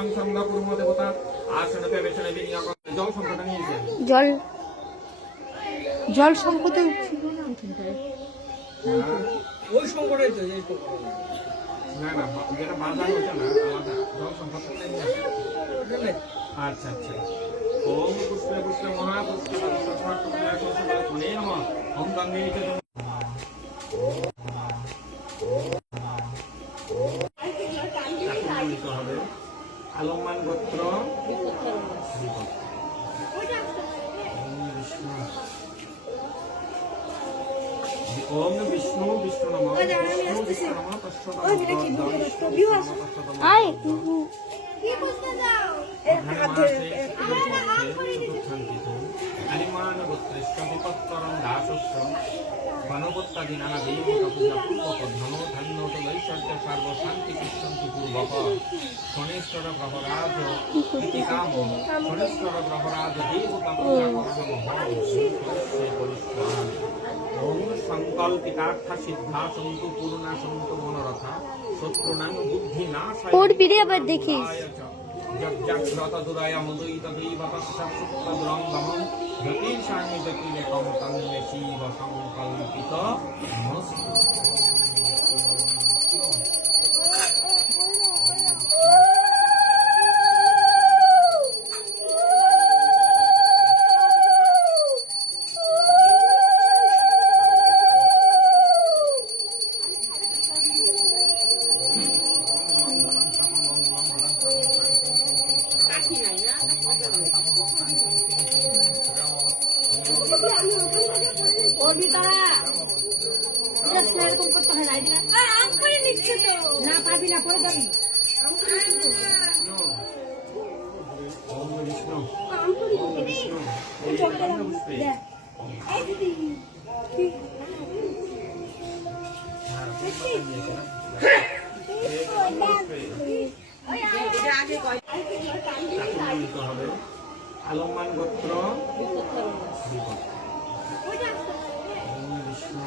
মঙ্গলাং সন্ধ্যা কুর্ম দেবতা আসনতে বেসনে বিনিয়োগ জল সংকটে নিয়েছে জল জল সংকটে ওই তো এই না না যেটা বাধা না আলাদা জল সংকট আচ্ছা আচ্ছা ওম পুষ্পে পুষ্পে মহাপুষ্পে পুষ্পে আলম্মান গোত্র ওম বিষ্ণু বিষ্ণু নম বিষ্ণু বিষ্ণু নম তস্য আয় দাসস্য ধন ধান্যৈশ্বর্য সর্বশান্তি কৃষ্ণন্তি পূর্বক। শনেশ্বর গ্রহরাজ ইতি কাম। শনেশ্বর গ্রহরাজ দেবতা পূজা ওম সংকল্পিতার্থ সিদ্ধা সন্তু পূর্ণা সন্তু মনোরথা শত্রুনাং বুদ্ধি না পড়বি রে আবার দেখিস। যজ্জাগ্রত দুরায় মদয়িত দৈবতস্যুক্তদ্রঙ্গমম জ্যোতির্ষামি কম তন্মে শিব সংকল্পিত নমস্তে এটা সেরকম করতে হয় না এদিকে আম করে নিচ্ছে তো না পাবি না পরে যাবি আম করে ওম বিষ্ণু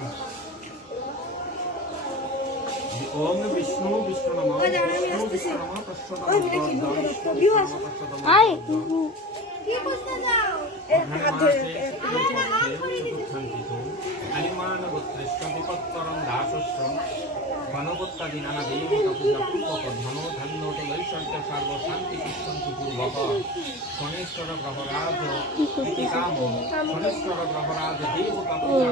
হরিমানগোত্রেশ্বরং ধান্যৈশ্বর্য সর্বশান্তি কৃষ্ণন্তি পূর্বক শনেশ্বর গ্রহরাজ কাম শনেশ্বর গ্রহরাজ দেবতা পূজা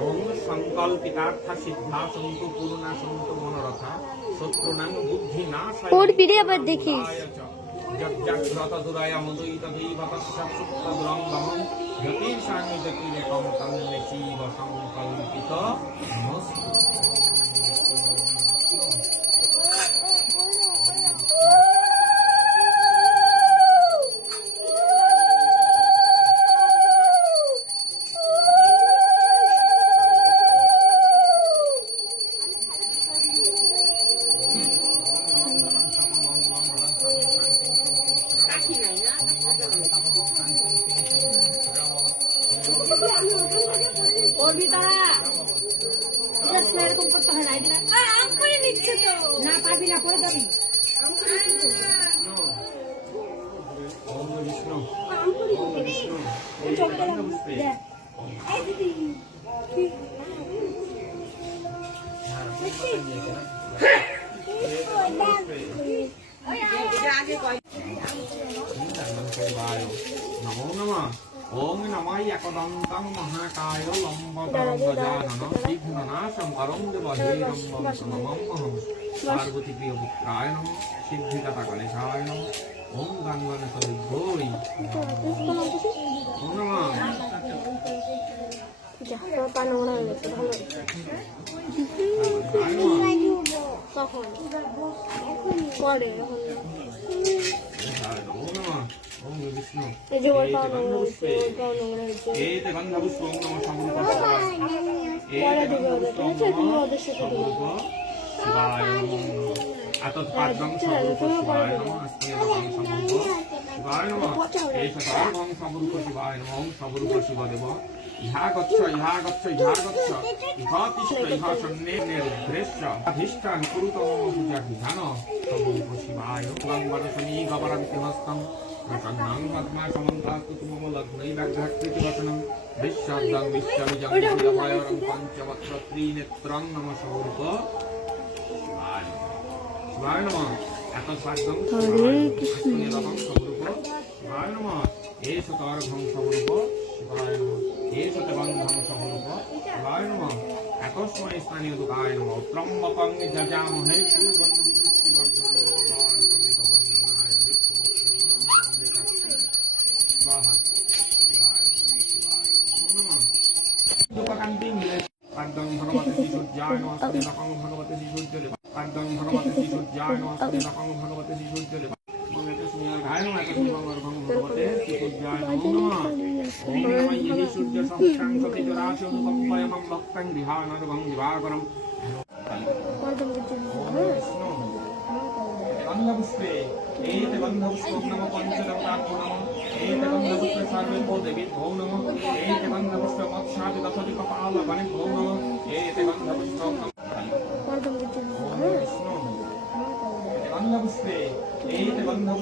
ওম সংকল্পিতার্থ সিদ্ধা সন্তু পূর্ণা সন্তু মনোরথা শত্রুনাং বুদ্ধি না ওর পিড়ে আবার দেখিস। যজ্জাগ্রত দুরায় মদয়িত দৈবতস্যুক্তদ্রঙ্গমম জ্যোতির্ষামি জ্যোতিরেকম তন্নে শিব সংকল্পিত নমস্তে এই গন্ধপুষ্পে এই দিদি হ্যাঁ এই ওম যা নমঃ ওম বিষ্ণু এই যে ওর এই পা যে নোংরা হয়েছে ওর পা নোংরা হয়েছে এতে গন্ধপুষ্প ওম নমঃ সংকল্পঃ পরে দেবে ওদের ঠিক আছে? তুমি ওদের সাথে দেবে। শিবায় নমঃ আতৎ পাদ্রং সর্বস্ব শিবায় নমঃ আস্তে নমঃ সম্ভব শিবায় নমঃ। এষ সর্বং সবরূপ শিবায় নমঃ ওং সবরূপ শিবদেব ইহা গচ্ছ ইহা গচ্ছ ইহা গচ্ছ। ইহা তিষ্ঠ, ইহা সন্নে নির্ধৃশ্য অধিষ্ঠান কুরুত মম পূজা বিধান। সবরূপ শিবায় ওং বরশনী গবরন্তি হস্তম পদ্মা সমন্তাস্তু সবরূপ হরে কৃষ্ণ। নীলকং সবরূপ শিবায় নমঃ এষ তর্ঘং সবরূপ শিবায় নমঃ এষ তেবন্ধং সবরূপ শিবায় নমঃ একস্মৈ স্থানীয় দুকায় নমঃ ত্রম্বকং যজামহে সুগন্ধি ভগবতে ভগবতে পাদ্যং ভগবতে শ্রীসূর্যায় নমঃ নকং ভগবতে। শ্রীসূর্যদেব গায় নমঃ। একস্মৈ ভগবতে শ্রীসূর্যায় নমঃ। ওম নমঃ। ইহি সূর্য সহস্রাং সতি জরাশি অনুকম্পয়মং ভক্তং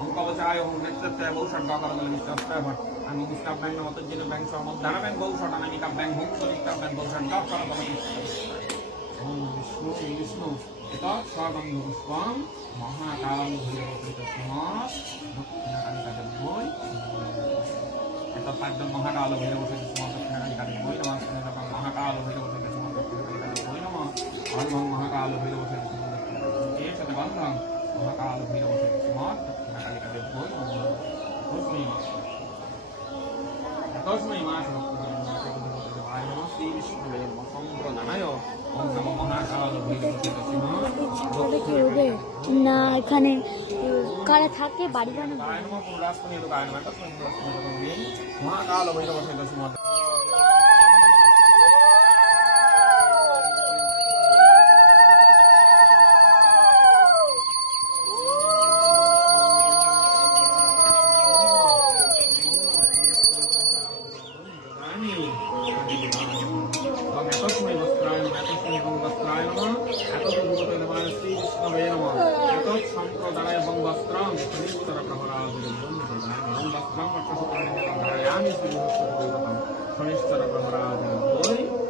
নমো নমঃ নমো নমঃ ওম নমঃ শিখায় বৌষট গগরগল বিশ্বস্তায় ভট আমি মুস্তাব ব্যাং নমত জিন ব্যাং সমত দানা ব্যাং বৌষট অনামিকা ব্যাং হুম সনিকা ব্যাং বৌষট গগরগল ওম বিষ্ণু বিষ্ণু। এটা স্বগন্ধ পুষ্পম মহাকাল ভৈরব তস্মাৎ এটা পাদ্য মহাকাল ভৈরব তস্মাৎ নমঃ। স্নেহকং মহাকাল ভৈরব তস্মাৎ দক্ষিণাকালিকা দেবৈ নমঃ অর্ঘং মহাকাল ভৈরব তস্মাৎ দক্ষিণাকালিকা এ শতগন্ধং মহাকাল ভৈরব তস্মাৎ দক্ষিণাকালিকা দেবৈ নমঃ তস্मै তস্मै মা দেবায় নমঃ শ্রী বিষ্ণুবে নমঃ সম্প্রদানায় ওম নমো মহাকাল ভৈরব তস্মাৎ করবে না, এখানে, কারা থাকে, বাড়ি বানাবে গায় নমঃ পুরাস্তমে তো গায় নমঃ তস্मै পুরাস্তমে তো গায় মহাকাল ভৈরব তস্মাৎ শনিশ্চর প্রহরাজ নমো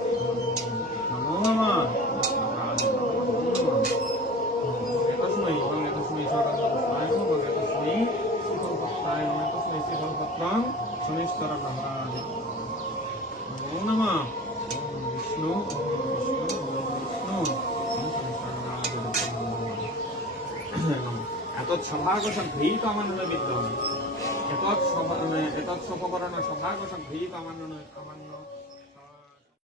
এতৎ সভাগসং ভীত অমান্য বিদ্যমান